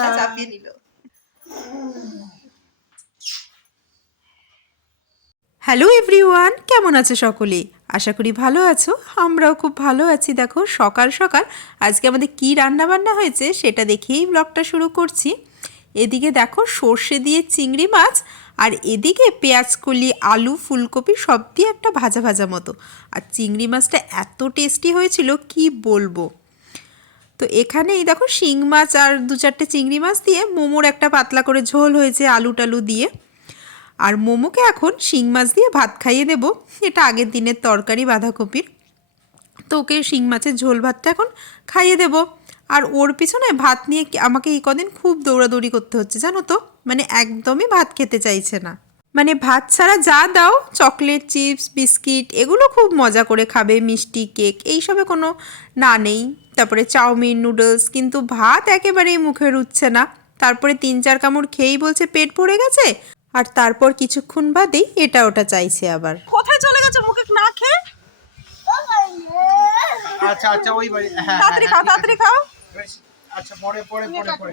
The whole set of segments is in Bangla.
মাথা চাপিয়ে নিল। হ্যালো এভরিওয়ান কেমন আছো সকলে? আশা করি ভালো আছো আমরাও খুব ভালো আছি। দেখো সকাল সকাল আজকে আমাদের কি রান্না বান্না হয়েছে সেটা দেখেই ব্লগটা শুরু করছি। এদিকে দেখো সর্ষে দিয়ে চিংড়ি মাছ আর এদিকে পেঁয়াজ কলি আলু ফুলকপি সব দিয়ে একটা ভাজা ভাজা মতো। আর চিংড়ি মাছটা এত টেস্টি হয়েছিল কি বলব? তো এখানে এই দেখো শিং মাছ আর দু চারটে চিংড়ি মাছ দিয়ে মোমোর একটা পাতলা করে ঝোল হয়েছে আলু টালু দিয়ে। আর মোমোকে এখন শিং মাছ দিয়ে ভাত খাইয়ে দেব। এটা আগের দিনের তরকারি বাঁধাকপির। তো ওকে শিং মাছের ঝোল ভাতটা এখন খাইয়ে দেব। আর ওর পিছনে ভাত নিয়ে আমাকে এই কদিন খুব দৌড়াদৌড়ি করতে হচ্ছে, জানো তো? মানে একদমই ভাত খেতে চাইছে না। মানে ভাত ছাড়া যা দাও চকলেট চিপস বিস্কিট এগুলো খুব মজা করে খাবে মিষ্টি কেক এইসবে কোনো না নেই। তারপরে চাউমিন নুডলস কিন্তু ভাত একেবারেই মুখে রুচ্ছে না। তারপরে তিন চার কামড় খেয়েই বলছে পেট ভরে গেছে আর তারপর কিছুক্ষণ বাদেই এটা ওটা চাইছে আবার। কোথায় চলে গেছে মুখে না খেয়ে? আচ্ছা আচ্ছা ওই বাড়ি হ্যাঁ হ্যাঁ, তাড়াতাড়ি খাও তাড়াতাড়ি খাও। আচ্ছা পরে পরে পরে পরে।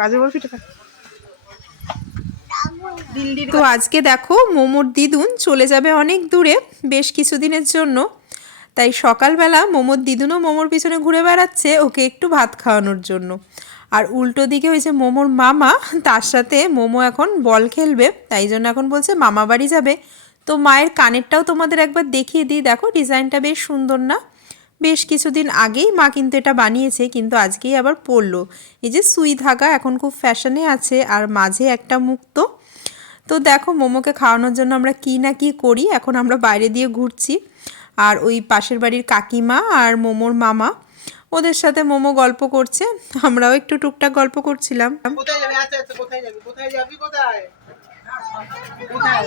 কাজু বরফিটা তো আজকে দেখো মোমোর দিদুন চলে যাবে অনেক দূরে, বেশ কিছুদিনের জন্য। তাই সকালবেলা মোমোর দিদুনও মোমোর পিছনে ঘুরে বেড়াচ্ছে, ওকে একটু ভাত খাওয়ানোর জন্য। আর উল্টো দিকে হয়েছে মোমোর মামা, তার সাথে মোমো এখন বল খেলবে, তাই জন্য এখন বলছে মামা বাড়ি যাবে। তো মায়ের কানেরটাও তোমাদের একবার দেখিয়ে দিই, দেখো ডিজাইনটা বেশ সুন্দর না? বেশ কিছুদিন আগেই মা কিন্তু এটা বানিয়েছে, কিন্তু আজকেই আবার পরলো। এই যে সুই ধাগা এখন খুব ফ্যাশনে আছে, আর মাঝে একটা মুক্ত। তো দেখো মোমোকে খাওয়ানোর জন্য আমরা কি না কি করি এখন আমরা বাইরে দিয়ে ঘুরছি। আর ওই পাশের বাড়ির কাকিমা আর মোমোর মামা ওদের সাথে মোমো গল্প করছে। আমরাও একটু টুকটাক গল্প করছিলাম। কোথায় যাবি? কোথায় যাবি? কোথায় যাবি? কোথায়? কোথায়?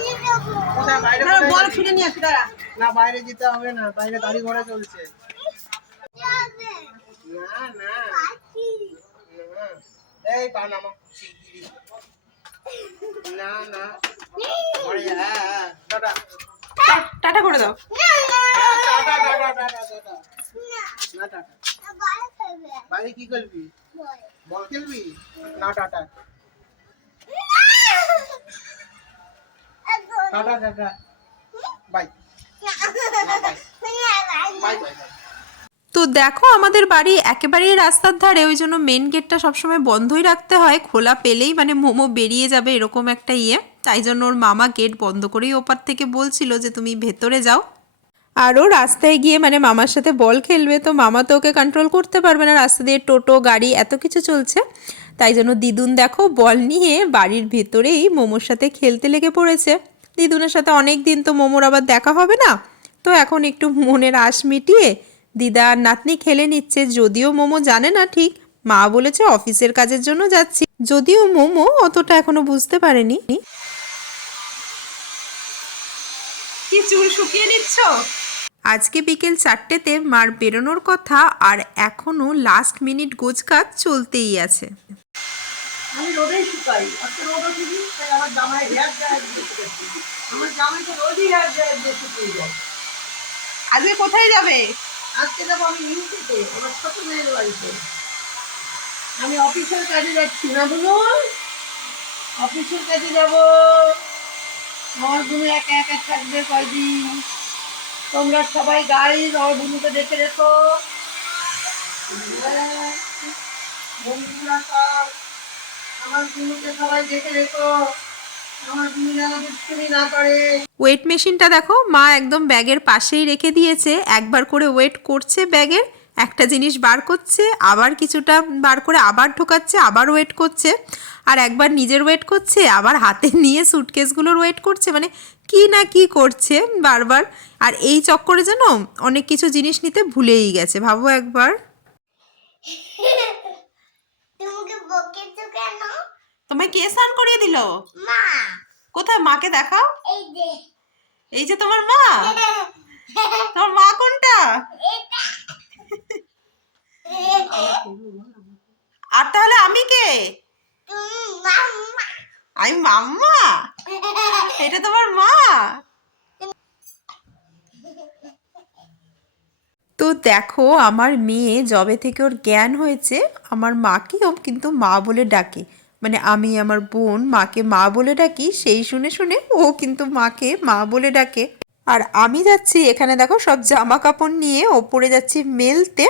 কোথায়? বাইরে দাঁড়া, কোথায় বল যাবি? ছুটে নিয়ে আসি দাঁড়া। না বাইরে যেতে হবে না বাইরে গাড়ি ঘোড়া চলছে। না না। না। এই। না না। টাটা করে দাও। বাইরে কি করবি? বল খেলবি? না tata. Tata tata. Bye bye bye. তো দেখো, আমাদের বাড়ি একেবারেই রাস্তার ধারে, ওই জন্য মেন গেটটা সবসময় বন্ধই রাখতে হয়। খোলা পেলেই মানে মোমো বেরিয়ে যাবে এরকম একটা ইয়ে। তাই জন্য ওর মামা গেট বন্ধ করেই ওপার থেকে বলছিল যে, তুমি ভেতরে যাও। আরও রাস্তায় গিয়ে মানে মামার সাথে বল খেলবে, তো মামা তো ওকে কন্ট্রোল করতে পারবে না। রাস্তা দিয়ে টোটো, গাড়ি, এত কিছু চলছে। তাই জন্য দিদুন দেখো, বল নিয়ে বাড়ির ভেতরেই মোমোর সাথে খেলতে লেগে পড়েছে। দিদুনের সাথে অনেক দিন তো মোমোর আবার দেখা হবে না। তো এখন একটু মনের আশ মিটিয়ে দিদা আর নাতনি খেলে নিচ্ছে যদিও মোমো জানে না ঠিক। মা বলেছে অফিসের কাজের জন্য যাচ্ছি। যদিও মোমো অতটা এখনও বুঝতে পারেনি। কি চুল শুকিয়ে নিচ্ছ? আজকে বিকেল চারটেতে মার বেরোনোর কথা আর এখনও লাস্ট মিনিট গোজকাজ চলতেই আছে। আমি রোদেই শুকাই। আজকে রোদ তাই আমার জামাই হেয়ার ড্রায়ার দিয়ে শুকাচ্ছি। আমার জামাই তো রোজই হেয়ার ড্রায়ার দিয়ে শুকিয়ে যায়। আজকে কোথায় যাবে? আজকে যাব আমি ইউপিতে, আমার ছোট মেয়ের বাড়িতে। আমি অফিসের কাজে যাচ্ছি। না বলুন অফিসের কাজে যাব। আমার বোন একা একা থাকবে কয়দিন? তোমরা সবাই গাড়ি আমার বোনকে দেখে রেখো। বন্ধুরা সব, আমার বোনকে সবাই দেখে রেখো। ওয়েট মেশিনটা দেখো মা একদম ব্যাগের পাশেই রেখে দিয়েছে। একবার করে ওয়েট করছে ব্যাগের একটা জিনিস বার করছে আবার কিছুটা বার করে আবার ঢোকাচ্ছে আবার ওয়েট করছে। আর একবার নিজের ওয়েট করছে আবার হাতে নিয়ে সুটকেসগুলোর ওয়েট করছে। মানে কি না কি করছে বারবার। আর এই চক্করে যেন অনেক কিছু জিনিস নিতে ভুলেই গেছে। ভাবো একবার। তোমাকে বকেছো কেন? তোমায় কে স্নান করিয়ে দিল? মা। কোথায়? মাকে দেখাও। এই যে। এই যে তোমার মা। তোমার মা কোনটা? আর তাহলে আমি কে? আমি মাম্মা? এটা তোমার মা? তো দেখো আমার মেয়ে যবে থেকে ওর জ্ঞান হয়েছে আমার মাকেও কিন্তু মা বলে ডাকে। মানে আমি আমার বোন মাকে মা বলে ডাকি, সেই শুনে শুনে ও কিন্তু মাকে মা বলে ডাকে। আর আমি যাচ্ছি এখানে দেখো সব জামা কাপড় নিয়ে, ওপরে যাচ্ছি মেলতে।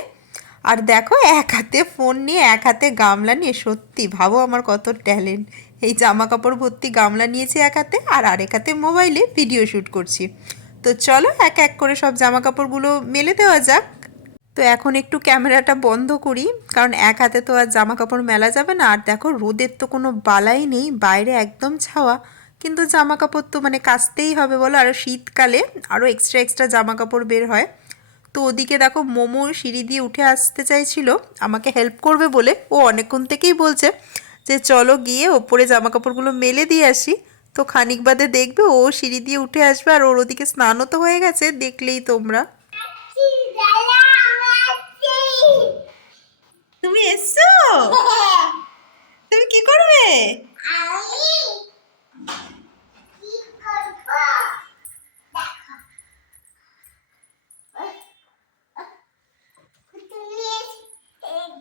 আর দেখো এক হাতে ফোন নিয়ে, এক হাতে গামলা নিয়ে, সত্যি ভাবো আমার কত ট্যালেন্ট। এই জামা কাপড় ভর্তি গামলা নিয়েছি এক হাতে আর আরেক হাতে মোবাইলে ভিডিও শ্যুট করছি। তো চলো এক এক করে সব জামা কাপড়গুলো মেলে দেওয়া যাক। তো এখন একটু ক্যামেরাটা বন্ধ করি, কারণ এক হাতে তো আর জামা কাপড় মেলা যাবে না। আর দেখো, রোদের তো কোনো বালাই নেই, বাইরে একদম ছাওয়া। কিন্তু জামা কাপড় তো মানে কাচতেই হবে বলো, আর শীতকালে আরও এক্সট্রা এক্সট্রা জামা কাপড় বের হয়। তো ওদিকে দেখো, মোমো সিঁড়ি দিয়ে উঠে আসতে চাইছিল, আমাকে হেল্প করবে বলে। ও অনেকক্ষণ থেকেই বলছে যে, চলো গিয়ে ওপরে জামা কাপড়গুলো মেলে দিয়ে আসি। তো খানিক বাদে দেখবে ও সিঁড়ি দিয়ে উঠে আসবে, আর ওর ওদিকে স্নানও তো হয়ে গেছে, দেখলেই তোমরা। তুমি এসছো? তুমি কি করবে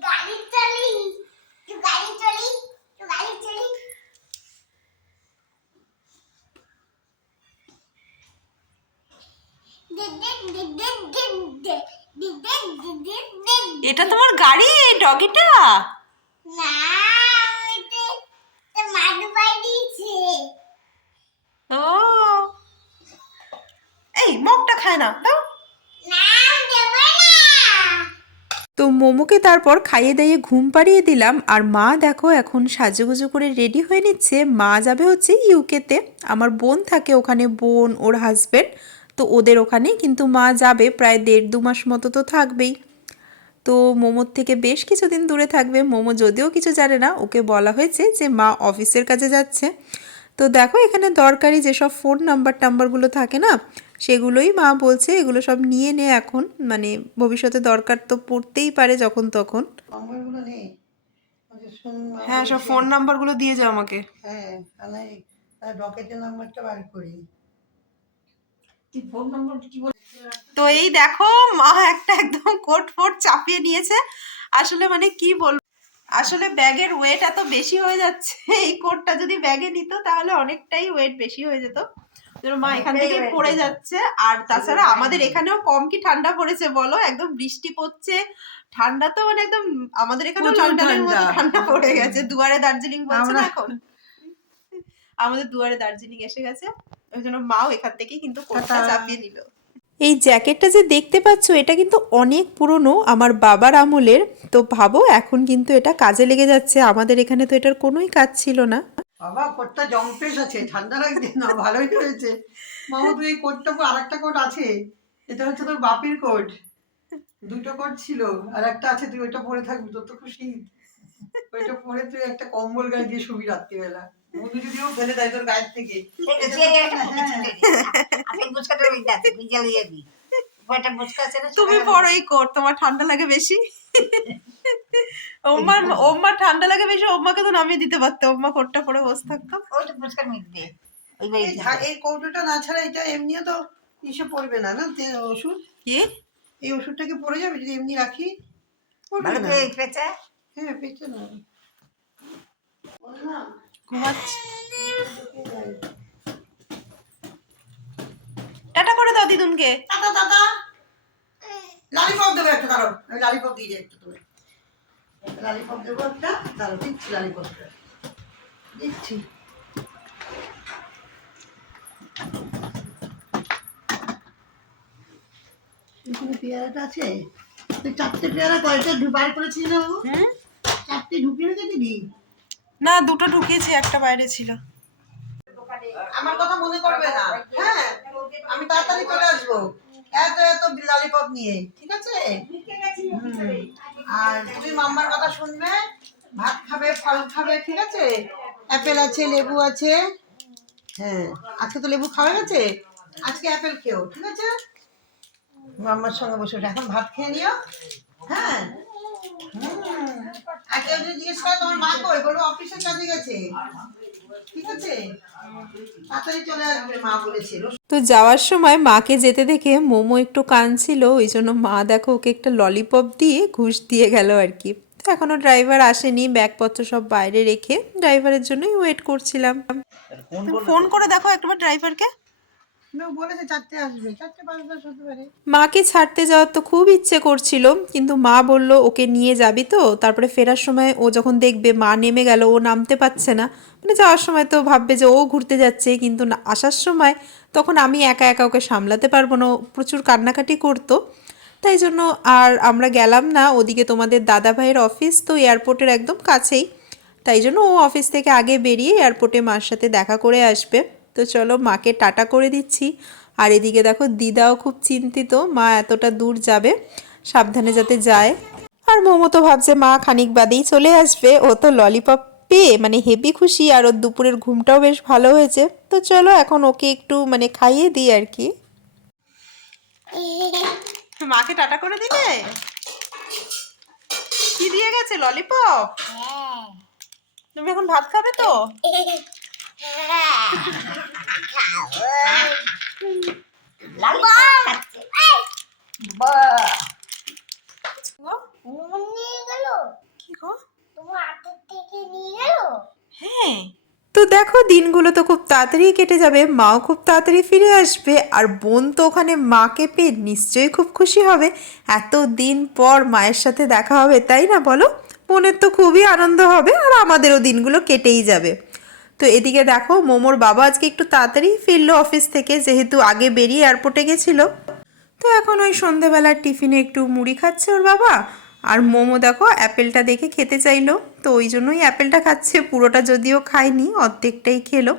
গাড়ি চলি গাড়ি চলি গাড়ি চলি এটা তোমার গাড়ি ডগিটা না ও। এই মগটা খায় না দাও। তো মোমোকে তারপর খাইয়ে দাইয়ে ঘুম পাড়িয়ে দিলাম আর মা দেখো এখন সাজুগুজু করে রেডি হয়ে নিচ্ছে। মা যাবে হচ্ছে ইউকেতে। আমার বোন থাকে ওখানে বোন ওর হাজবেন্ড তো ওদের ওখানে কিন্তু মা যাবে প্রায় দেড় দু মাস মতো তো থাকবেই। তো মোমোর থেকে বেশ কিছুদিন দূরে থাকবে। মোমো যদিও কিছু জানে না ওকে বলা হয়েছে যে মা অফিসের কাজে যাচ্ছে। তো দেখো এখানে দরকারি যেসব ফোন নাম্বার টাম্বারগুলো থাকে না সেগুলোই মা বলছে এগুলো সব নিয়ে নে এখন। মানে ভবিষ্যতে দরকার তো পড়তেই পারে যখন তখন। হ্যাঁ সব ফোন নাম্বারগুলো দিয়ে যাও আমাকে। হ্যাঁ নাম্বারটা বার করি কি ফোন নম্বর কি বল তো এই দেখো মা একটা একদম কোট ফোট চাপিয়ে নিয়েছে। আসলে মানে কি বলব? আসলে ব্যাগের ওয়েট এত বেশি হয়ে যাচ্ছে এই কোটটা যদি ব্যাগে নিত তাহলে অনেকটাই ওয়েট বেশি হয়ে যেত। মা এখান থেকে পড়ে যাচ্ছে আর তাছাড়া আমাদের এখানেও কম কি ঠান্ডা পড়েছে বলো? একদম বৃষ্টি পড়ছে। ঠান্ডা তো মানে একদম আমাদের এখানেও লন্ডনের মতো ঠান্ডা। পড়ে গেছে। দুয়ারে দার্জিলিং বলছে এখন? আমাদের দুয়ারে দার্জিলিং এসে গেছে। ওই জন্য মাও এখান থেকে কিন্তু কোটটা চাপিয়ে নিল। এই জ্যাকেটটা যে দেখতে পাচ্ছ এটা কিন্তু অনেক পুরনো আমার বাবার আমলের। তো ভাবো এখন কিন্তু এটা কাজে লেগে যাচ্ছে। আমাদের এখানে তো এটার কোনোই কাজ ছিল না। বাবা কোটটা আছে ঠান্ডা লাগছে না ভালোই হয়েছে। মামা তুই এই কোটটা আর একটা কোট আছে। এটা হচ্ছে তোর বাপির কোট। দুটো কোট ছিল আর একটা আছে তুই ওইটা পরে থাকবি তোর তো খুব শীত ওইটা পরে তুই একটা কম্বল গায়ে দিয়ে শুবি রাত্রিবেলা। ফেলে দেয় তোর গায়ের থেকে। তুমি পরো এই কোট তোমার ঠান্ডা লাগে বেশি। ওম্মার ওম্মার ঠান্ডা লাগে বেশি ওম্মাকে তো নামিয়ে দিতে পারতো ওম্মা কোটটা পরে বসে থাকতো। এই কৌটোটা না ছাড়া এটা এমনিও তো ইসে পড়বে না না ওষুধ? কি? এই ওষুধটাকে পড়ে যাবে যদি এমনি রাখি? পড়বে হ্যাঁ বলে না, ঘুমাচ্ছি। টাটা করে দাও দিদুনকে। দাদা দাদা। লালিপপ দেবো একটা দাঁড়ো আমি লালিপপ দিয়ে যাই একটু লালিপপ দেবো একটা দাঁড়ো দিচ্ছি লালিপপটা দিচ্ছি। এখানে পেয়ারাটা আছে? তুই চারটে পেয়ারা কয়টা? বার করেছিস না বাবু? চারটে ঢুকিয়ে রেখে দিবি না, দুটো ঢুকিয়েছি, একটা বাইরে ছিল। আমার কথা মনে করবে না। হ্যাঁ আমি তাড়াতাড়ি চলে আসব। এত এত লালিপপ নিয়ে, ঠিক আছে। আর তুমি মাম্মার কথা শুনবে, ভাত খাবে, ফল খাবে, ঠিক আছে? অ্যাপেল আছে, লেবু আছে। হ্যাঁ আজকে তো লেবু খাওয়া গেছে? আজকে অ্যাপেল খেও, ঠিক আছে? মাম্মার সঙ্গে বসে এখন ভাত খেয়ে নিও। হ্যাঁ। আর কেউ জিজ্ঞেস করে তোমার মা কই? বলব অফিসের কাজে গেছে। ঠিক আছে? তাড়াতাড়ি চলে আসবে মা বলেছে তো যাওয়ার সময় মাকে যেতে দেখে মোমো একটু কাঁদছিল ওই জন্য মা দেখো ওকে একটা ললিপপ দিয়ে ঘুষ দিয়ে গেল আর কি। তো এখনও ড্রাইভার আসেনি ব্যাগপত্র সব বাইরে রেখে ড্রাইভারের জন্যই ওয়েট করছিলাম। ফোন করে দেখো একবার ড্রাইভারকে মাকে ছাড়তে যাওয়ার তো খুব ইচ্ছে করছিল, কিন্তু মা বলল, ওকে নিয়ে যাবি তো? তারপরে ফেরার সময় ও যখন দেখবে মা নেমে গেল, ও নামতে পারছে না। মানে যাওয়ার সময় তো ভাববে যে ও ঘুরতে যাচ্ছে, কিন্তু আসার সময় তখন আমি একা একা ওকে সামলাতে পারব না। প্রচুর কান্নাকাটি করতো। তাই জন্য আর আমরা গেলাম না। ওদিকে তোমাদের দাদা ভাইয়ের অফিস তো এয়ারপোর্টের একদম কাছেই। তাই জন্য ও অফিস থেকে আগে বেরিয়ে এয়ারপোর্টে মার সাথে দেখা করে আসবে। তো চলো মাকে টাটা করে দিচ্ছি। আর এদিকে দেখো দিদাও খুব চিন্তিত মা এতটা দূর যাবে সাবধানে যাতে যায়। আর মোমো তো ভাবছে মা খানিক বাদেই চলে আসবে ও তো ললিপপ পেয়ে মানে হেভি খুশি আর ওর দুপুরের ঘুমটাও বেশ ভালো হয়েছে। তো চলো এখন ওকে একটু মানে খাইয়ে দিই আর কি। মাকে টাটা করে দিলে? কি দিয়ে গেছে ললিপপ হ্যাঁ। তুমি এখন ভাত খাবে তো? তো দেখো, দিনগুলো তো খুব তাড়াতাড়ি কেটে যাবে, মাও খুব তাড়াতাড়ি ফিরে আসবে, আর বোন তো ওখানে মাকে পেয়ে নিশ্চয়ই খুব খুশি হবে। এত দিন পর মায়ের সাথে দেখা হবে, তাই না বলো? বোনের তো খুবই আনন্দ হবে, আর আমাদেরও দিনগুলো কেটেই যাবে। তো এদিকে দেখো, মোমোর বাবা আজকে একটু তাড়াতাড়ি ফিরলো অফিস থেকে, যেহেতু আগে বেরিয়ে এয়ারপোর্টে গেছিল। তো এখন ওই সন্ধেবেলার টিফিনে একটু মুড়ি খাচ্ছে ওর বাবা। আর মোমো দেখো, অ্যাপেলটা দেখে খেতে চাইলো। তো ওই জন্যই অ্যাপেলটা খাচ্ছে, পুরোটা যদিও খায়নি, অর্ধেকটাই খেলো।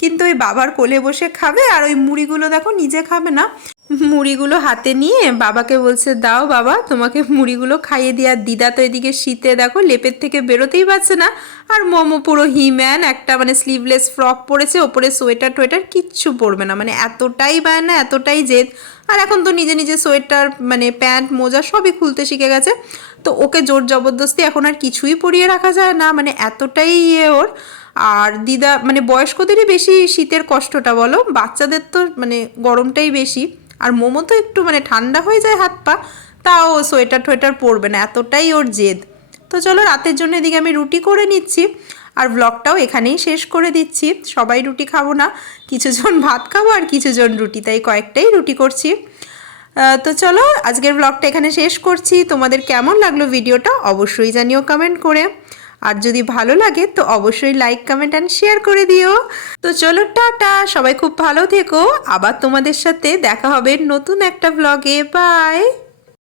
কিন্তু ওই বাবার কোলে বসে খাবে, আর ওই মুড়িগুলো দেখো, নিজে খাবে না। মুড়িগুলো হাতে নিয়ে বাবাকে বলছে, দাও বাবা, তোমাকে মুড়িগুলো খাইয়ে দিয়ে আর দিদা তো এদিকে শীতে দেখো লেপের থেকে বেরোতেই পারছে না। আর মোমো পুরো হিম্যান একটা মানে স্লিভলেস ফ্রক পরেছে, ওপরে সোয়েটার টোয়েটার কিচ্ছু পরবে না। মানে এতটাই বায়না, এতটাই জেদ। আর এখন তো নিজে নিজে সোয়েটার মানে প্যান্ট, মোজা সবই খুলতে শিখে গেছে। তো ওকে জোর জবরদস্তি এখন আর কিছুই পরিয়ে রাখা যায় না। মানে এতটাই ইয়ে ওর। আর দিদা মানে বয়স্কদেরই বেশি শীতের কষ্টটা বলো, বাচ্চাদের তো মানে গরমটাই বেশি। আর মোমো তো একটু মানে ঠান্ডা হয়ে যায় হাত পা, তাও সোয়েটার টোয়েটার পরবে না, এতটাই ওর জেদ। তো চলো রাতের জন্য এদিকে আমি রুটি করে নিচ্ছি, আর ব্লগটাও এখানেই শেষ করে দিচ্ছি। সবাই রুটি খাব না, কিছুজন ভাত খাব আর কিছুজন রুটি, তাই কয়েকটাই রুটি করছি। তো চলো আজকের ব্লগটা এখানে শেষ করছি। তোমাদের কেমন লাগল ভিডিওটা অবশ্যই জানিও কমেন্ট করে। আর যদি ভালো লাগে, তো অবশ্যই লাইক কমেন্ট অ্যান্ড শেয়ার করে দিও। তো চলো টাটা, সবাই খুব ভালো থেকো। আবার তোমাদের সাথে দেখা হবে নতুন একটা ব্লগে বাই